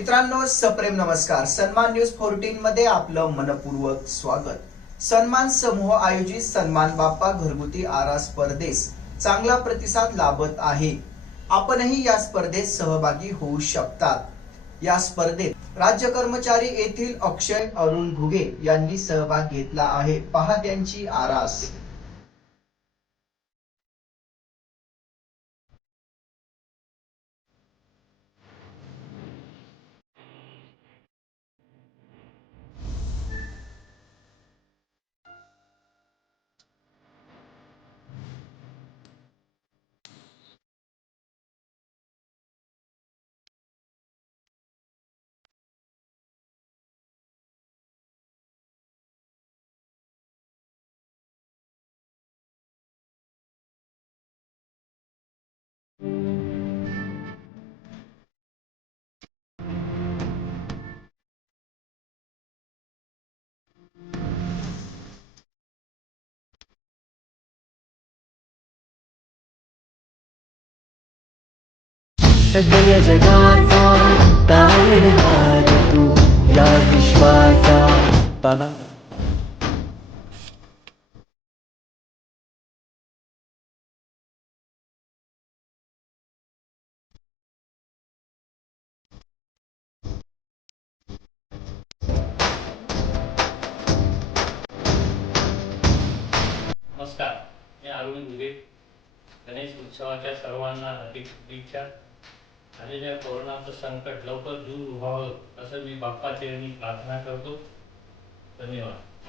मित्रांनो सप्रेम नमस्कार. सन्मान न्यूज फोर्टीन मध्ये आपलं मनपूर्वक स्वागत. सन्मान समूह आयोजित सन्मान बाप्पा घरगुती आरा स्पर्धेस चांगला प्रतिसाद लाभत आहे. आपणही या स्पर्धेत सहभागी होऊ शकतात. या स्पर्धेत राज्य कर्मचारी येथील अक्षय अरुण घुगे यांनी सहभाग घेतला आहे. पहा त्यांची आरास. सगळ्या जगाचा तारणहार तू या विश्वाचा. ताना. मी दिले गणेश उत्सवाच्या सर्वांना हार्दिक शुभेच्छा. झालेल्या कोरोनाचं संकट लवकर दूर व्हावं असं मी बाप्पा चरणी प्रार्थना करतो. धन्यवाद.